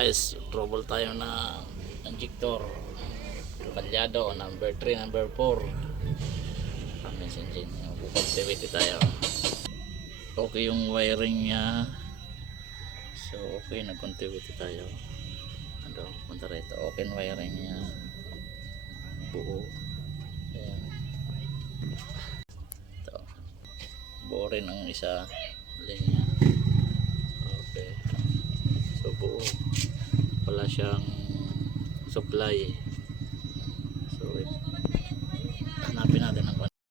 guys, trouble tayo na injector kalyado, number 3, number 4 Cummins engine. Activity tayo, okay yung wiring nya, so okay, nag-contivity tayo. Ano, punta rito, okay yung wiring nya buo. Ayan, ito buo rin ang isa linya. Okay, so buo, wala siyang supply. So hanapin natin ang